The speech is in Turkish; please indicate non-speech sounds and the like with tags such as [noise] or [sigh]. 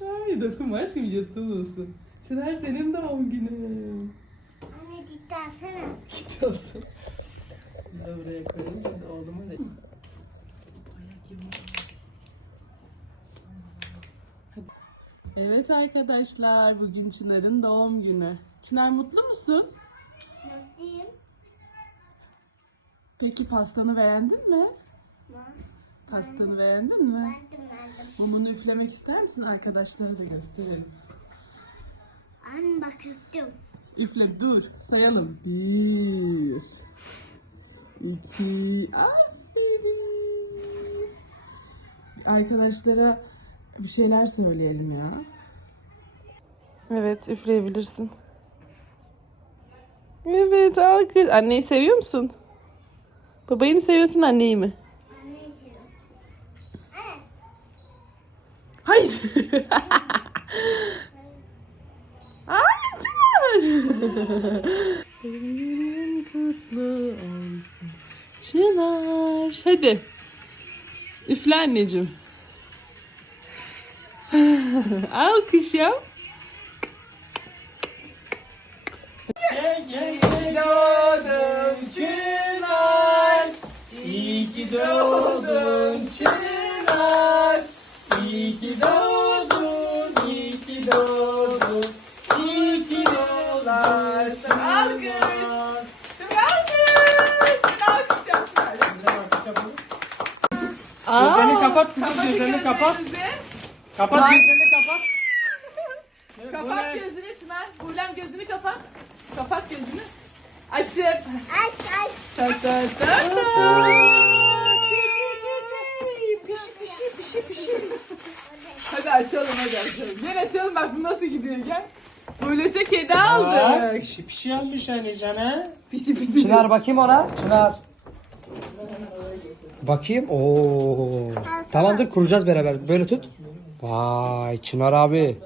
Ay dokunma aşkım yırtılmasın. Çınar senin doğum günün. Anne dikkat etsene. Git olsun. Bunu da buraya koyayım şimdi oğluma da. Evet arkadaşlar bugün Çınar'ın doğum günü. Çınar mutlu musun? Mutluyum. Peki pastanı beğendin mi? Pastanı beğendin mi? Bendim bendim. Mumunu üflemek ister misin? Arkadaşlara da gösterelim. Anne bak öptüm. Üfle dur. Sayalım. Bir. iki. Aferin. Arkadaşlara bir şeyler söyleyelim ya. Evet üfleyebilirsin. Evet alkış. Anneyi seviyor musun? Babayı mı seviyorsun anneyi mi? Anne seviyorum. Hayır. Hayır Çınar. Senin kutlu olsun. Çınar. Hadi. Üfle anneciğim. [laughs] Alkış yap. Doğdun Çınar. İyi ki doğdun Çınar. İyi ki doğdun, iyi ki doğdun, iyi ki doğarsın. Alkış. Şimdi alkış. Şimdi alkış yapsınlar. Gözlerini kapat kızım gözlerini kapat. Kapat gözlerini kapat. Evet, Kapat ne? gözünü Çınar. Buğlem gözünü kapat. Kapat gözünü. Açın. Aç aç. Ta ta ta ta. Pişi pişi pişi pişi. Hadi açalım hadi açalım. Gel açalım bak bu nasıl gidiyor gel. Böylece kedi Bak, aldık. Pişi pişi almış hani sana. Pişi pişi. Çınar bakayım ona. Çınar. Bakayım. Oo. Tamam dur kuracağız beraber. Böyle tut. Vay Çınar abi.